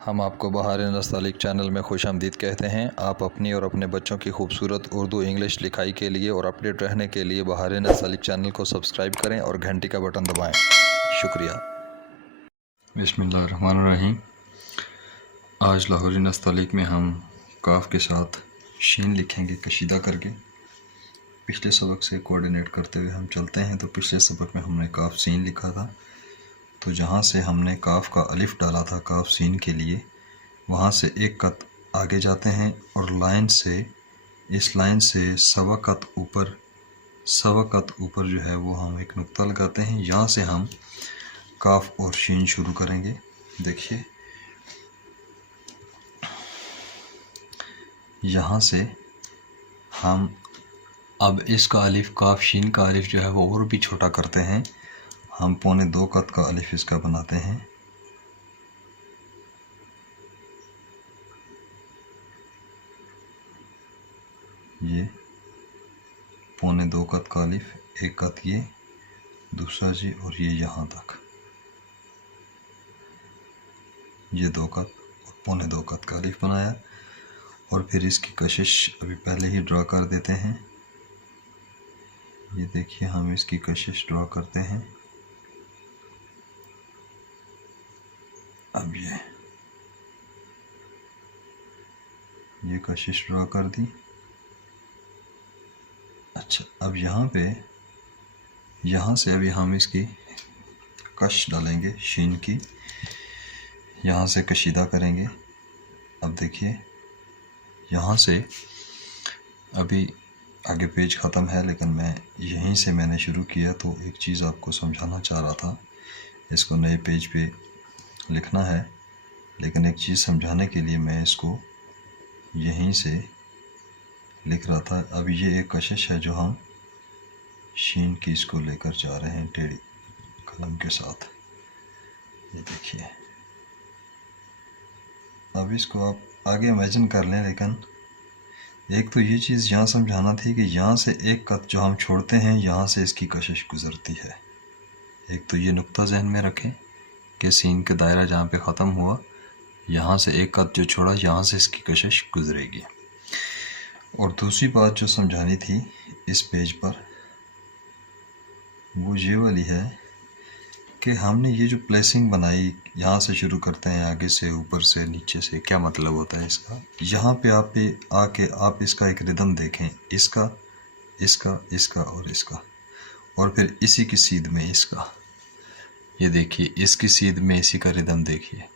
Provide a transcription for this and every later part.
हम आपको बहार नस्तालिक चैनल में खुशामदीद कहते हैं। आप अपनी और अपने बच्चों की खूबसूरत उर्दू इंग्लिश लिखाई के लिए और अपडेट रहने के लिए बहार नस्तालिक चैनल को सब्सक्राइब करें और घंटी का बटन दबाएं। शुक्रिया। बिस्मिल्लाहिर्रहमानिर्रहीम। आज लाहौरी नस्तालिक में हम काफ के साथ शीन लिखेंगे कशीदा करके। पिछले सबक से कोऑर्डिनेट करते हुए हम चलते हैं। तो पिछले सबक में हमने काफ सीन लिखा था। तो जहाँ से हमने काफ का अलिफ डाला था काफ सीन के लिए, वहाँ से एक कत आगे जाते हैं और इस लाइन से सवा कत ऊपर जो है वो हम एक नुक्ता लगाते हैं। यहाँ से हम काफ और शीन शुरू करेंगे। देखिए, यहाँ से हम अब इसका अलिफ काफ शीन का अलिफ जो है वो और भी छोटा करते हैं। हम 2.25 कत का अलिफ इसका बनाते हैं। ये 2.25 कत का अलिफ, एक कत ये, दूसरा जी, और ये यहाँ तक, ये 2 कत और 2.25 कत का अलिफ बनाया। और फिर इसकी कशिश अभी पहले ही ड्रा कर देते हैं। ये देखिए, हम इसकी कशिश ड्रा करते हैं। अब ये कशिश ड्रा कर दी। अच्छा, अब यहाँ से अभी हम इसकी कश डालेंगे शीन की, यहाँ से कशीदा करेंगे। अब देखिए, यहाँ से अभी आगे पेज ख़त्म है, लेकिन यहीं से मैंने शुरू किया। तो एक चीज़ आपको समझाना चाह रहा था। इसको नए पेज पे लिखना है, लेकिन एक चीज़ समझाने के लिए मैं इसको यहीं से लिख रहा था। अब ये एक कशिश है जो हम शीन की इसको लेकर जा रहे हैं टेढ़ी कलम के साथ। ये देखिए, अब इसको आप आगे इमेजिन कर लें। लेकिन एक तो ये चीज़ यहाँ समझाना थी कि यहाँ से एक कत जो हम छोड़ते हैं, यहाँ से इसकी कशिश गुज़रती है। एक तो ये नुक्ता जहन में रखें कि सीन का दायरा जहाँ पे ख़त्म हुआ, यहाँ से एक कत जो छोड़ा, यहाँ से इसकी कशिश गुज़रेगी। और दूसरी बात जो समझानी थी इस पेज पर, वो ये वाली है कि हमने ये जो प्लेसिंग बनाई, यहाँ से शुरू करते हैं, आगे से, ऊपर से, नीचे से। क्या मतलब होता है इसका? यहाँ पे आके आप इसका एक रिदम देखें, इसका, इसका, इसका और इसका, और फिर इसी की सीध में इसका। ये देखिए, इसकी सीध में इसी का रिदम देखिए,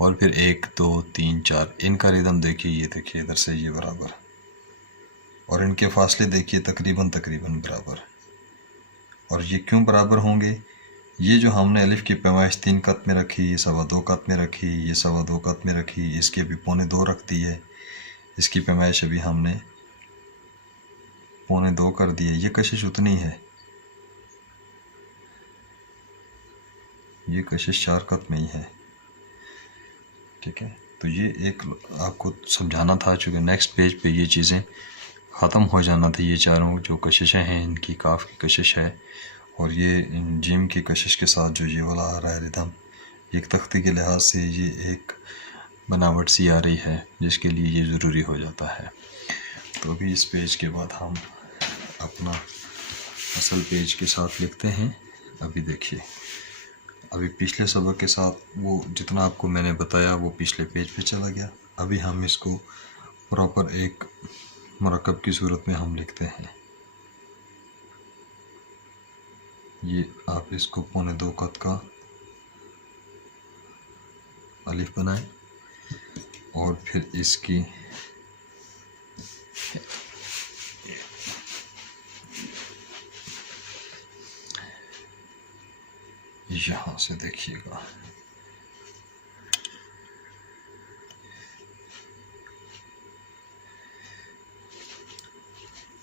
और फिर 1 2 3 4 इनका रिदम देखिए। ये देखिए, इधर से ये बराबर, और इनके फासले देखिए तकरीबन बराबर। और ये क्यों बराबर होंगे? ये जो हमने अलिफ की पैमाइश 3 कत में रखी, ये 2.25 कत में रखी, ये 2.25 कत में रखी, इसकी अभी 2.25 रख दी है, इसकी पैमाइश अभी हमने 2.25 कर दी है। ये कशिश उतनी है, ये कशिश 4 कत में ही है। ठीक है, तो ये एक आपको समझाना था, चूँकि नेक्स्ट पेज पे ये चीज़ें ख़त्म हो जाना था। ये चारों जो कशिशें हैं, इनकी काफ की कशिश है, और ये जिम की कशिश के साथ जो ये वाला आ रहा है रिदम, एक तख्ती के लिहाज से ये एक बनावट सी आ रही है, जिसके लिए ये ज़रूरी हो जाता है। तो अभी इस पेज के बाद हम अपना असल पेज के साथ लिखते हैं। अभी देखिए, अभी पिछले सबक के साथ वो जितना आपको मैंने बताया वो पिछले पेज पे चला गया। अभी हम इसको प्रॉपर एक मुरक्कब की सूरत में हम लिखते हैं। ये आप इसको 2.25 कत का अलिफ बनाएं, और फिर इसकी यहाँ से देखिएगा,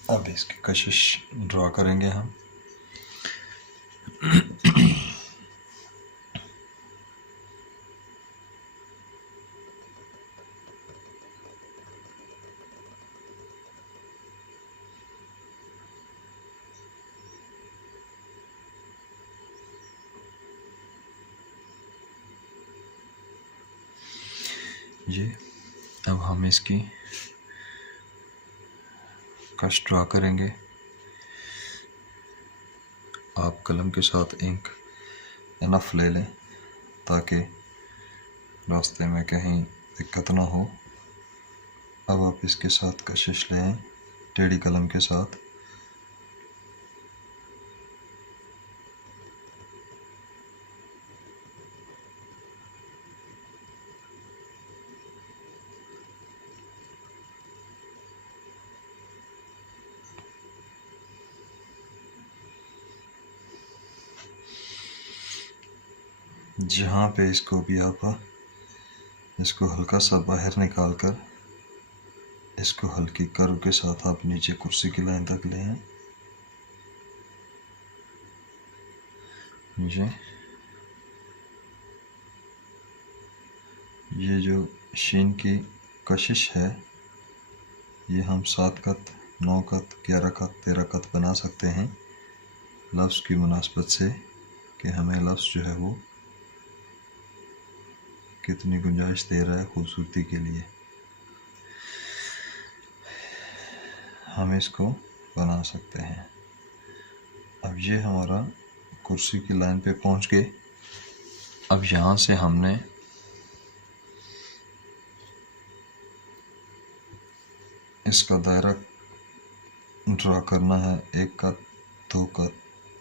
अब इसकी कशिश ड्रा करेंगे हम। ये अब हम इसकी कश ड्रा करेंगे। आप कलम के साथ इंक इनफ ले लें ताकि रास्ते में कहीं दिक्कत ना हो। अब आप इसके साथ कशिश लें टेढ़ी कलम के साथ। जहाँ पे इसको भी आप इसको हल्का सा बाहर निकाल कर इसको हल्की कर्व के साथ आप नीचे कुर्सी की लाइन तक ले आए। ये जो शीन की कशिश है ये हम 7 कत, 9 कत, 11 कत, 13 कत बना सकते हैं लफ्ज़ की मुनासबत से कि हमें लफ्ज़ जो है वो कितनी गुंजाइश दे रहा है खूबसूरती के लिए। हम इसको बना सकते हैं। अब ये हमारा कुर्सी की लाइन पे पहुंच गए। अब यहाँ से हमने इसका दायरा ड्रा करना है 1 कत, 2 कत,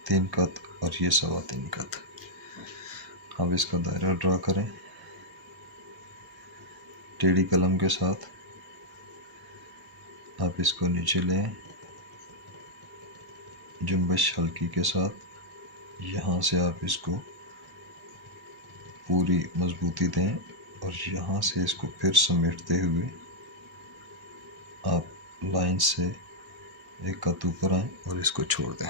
3 कत और ये 3.25 कत। अब इसका दायरा ड्रा करें टेढ़ी कलम के साथ। आप इसको नीचे लें जुम्बश हल्की के साथ। यहाँ से आप इसको पूरी मजबूती दें और यहाँ से इसको फिर समेटते हुए आप लाइन से 1 कत ऊपर आएं और इसको छोड़ दें।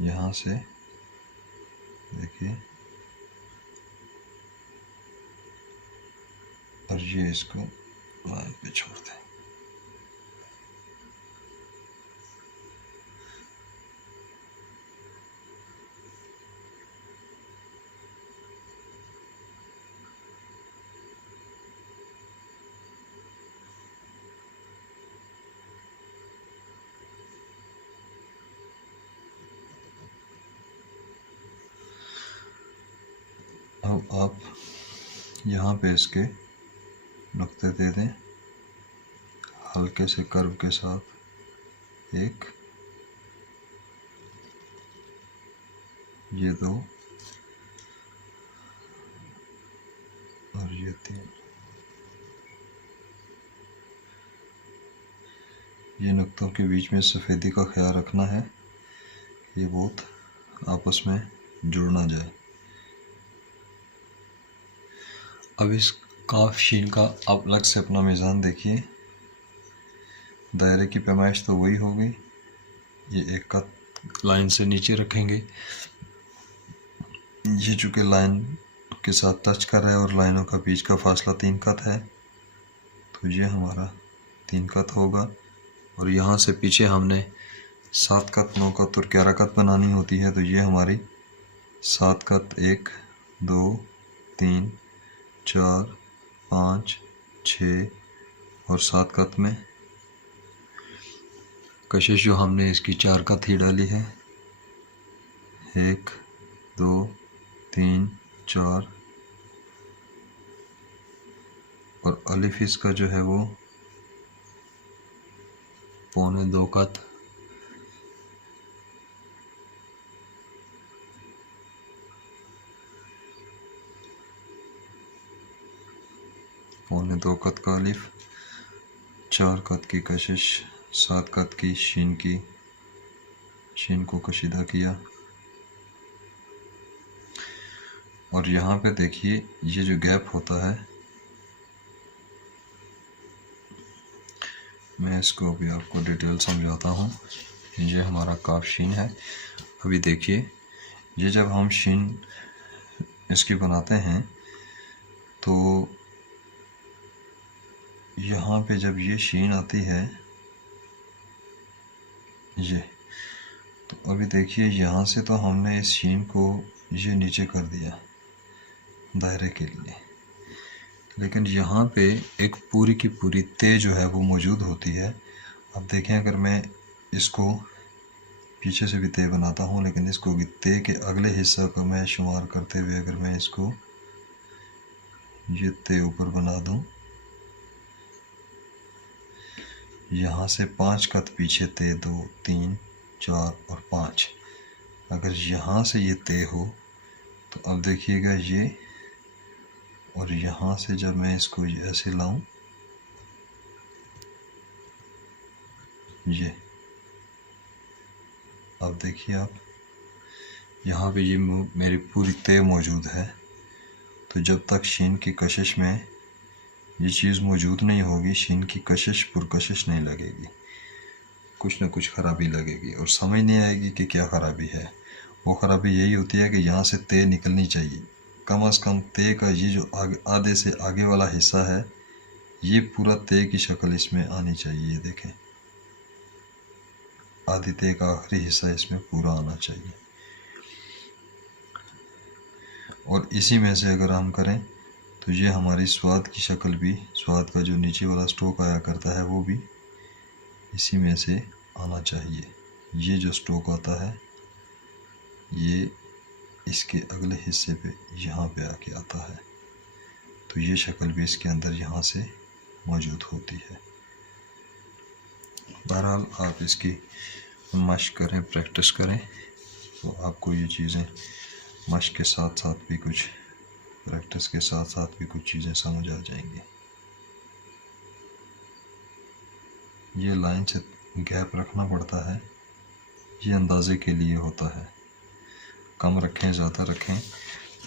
यहाँ से देखिए और ये इसको लाइन पे छोड़ दें। अब आप यहाँ पे इसके नुक्ते दे दें हल्के से कर्व के साथ। 1, ये 2 और ये 3। ये नुक्तों के बीच में सफ़ेदी का ख्याल रखना है ये बहुत आपस में जुड़ ना जाए। अब इस काफ शीन का आप अलग से अपना मीज़ान देखिए। दायरे की पैमाइश तो वही हो गई। ये 1 कत लाइन से नीचे रखेंगे। ये चूँकि लाइन के साथ टच कर रहा है और लाइनों का बीच का फासला 3 कत है तो ये हमारा 3 कत होगा। और यहाँ से पीछे हमने 7 कत, 9 कत और 11 कत बनानी होती है तो ये हमारी 7 कत 1, 2, 3, 4, 5, 6 और 7 कत में कशिश जो हमने इसकी 4 कत ही डाली है। 1, 2, 3, 4 और अलिफ इसका जो है वो 1.25 कत। पौने 2 कत का अलिफ, 4 कत की कशिश, 7 कत की शीन को कशीदा किया। और यहाँ पे देखिए ये जो गैप होता है मैं इसको भी आपको डिटेल समझाता हूँ। ये हमारा काफ शीन है। अभी देखिए ये जब हम शीन इसकी बनाते हैं तो यहाँ पे जब ये शीन आती है ये तो अभी देखिए यहाँ से तो हमने इस शीन को ये नीचे कर दिया दायरे के लिए, लेकिन यहाँ पे एक पूरी की पूरी ते जो है वो मौजूद होती है। अब देखें, अगर मैं इसको पीछे से भी ते बनाता हूँ, लेकिन इसको भी ते के अगले हिस्सा को मैं शुमार करते हुए अगर मैं इसको ये ते ऊपर बना दूँ, यहाँ से 5 कत पीछे ते 2 3 4 और 5, अगर यहाँ से ये ते हो तो अब देखिएगा ये, और यहाँ से जब मैं इसको ऐसे लाऊं, ये अब देखिए आप, यहाँ पे ये मेरी पूरी ते मौजूद है। तो जब तक शीन की कशिश में ये चीज़ मौजूद नहीं होगी, शीन की कशिश पुरकशिश नहीं लगेगी, कुछ ना कुछ ख़राबी लगेगी और समझ नहीं आएगी कि क्या ख़राबी है। वो ख़राबी यही होती है कि यहाँ से ते निकलनी चाहिए, कम से कम ते का ये जो आधे से आगे वाला हिस्सा है, ये पूरा ते की शक्ल इसमें आनी चाहिए। ये देखें, आधी ते का आखिरी हिस्सा इसमें पूरा आना चाहिए। और इसी में से अगर हम करें तो ये हमारी स्वाद की शक्ल भी, स्वाद का जो नीचे वाला स्ट्रोक आया करता है वो भी इसी में से आना चाहिए। ये जो स्ट्रोक आता है ये इसके अगले हिस्से पे यहाँ पे आके आता है, तो ये शक्ल भी इसके अंदर यहाँ से मौजूद होती है। बहरहाल आप इसकी मशक करें, प्रैक्टिस करें, तो आपको ये चीज़ें मशक के साथ साथ भी कुछ, प्रैक्टिस के साथ साथ भी कुछ चीज़ें समझ आ जाएंगी। ये लाइन से गैप रखना पड़ता है, ये अंदाजे के लिए होता है, कम रखें ज़्यादा रखें,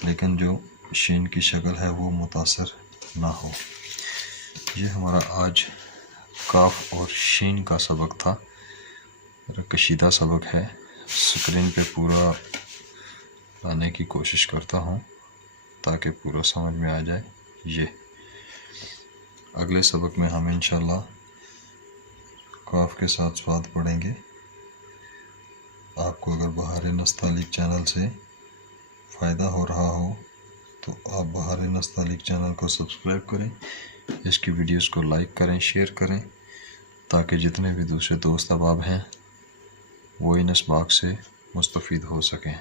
लेकिन जो शीन की शक्ल है वो मुतासर ना हो। ये हमारा आज काफ और शीन का सबक था, कशीदा सबक है। स्क्रीन पे पूरा लाने की कोशिश करता हूँ ताकि पूरा समझ में आ जाए। ये अगले सबक में हम इंशाल्लाह काफ के साथ स्वाद पढ़ेंगे। आपको अगर बहार नस्तालिक चैनल से फ़ायदा हो रहा हो तो आप बहार नस्तालिक चैनल को सब्सक्राइब करें, इसकी वीडियोस को लाइक करें, शेयर करें, ताकि जितने भी दूसरे दोस्त अहबाब हैं वो इन इसबाक से मुस्तफ़ीद हो सकें।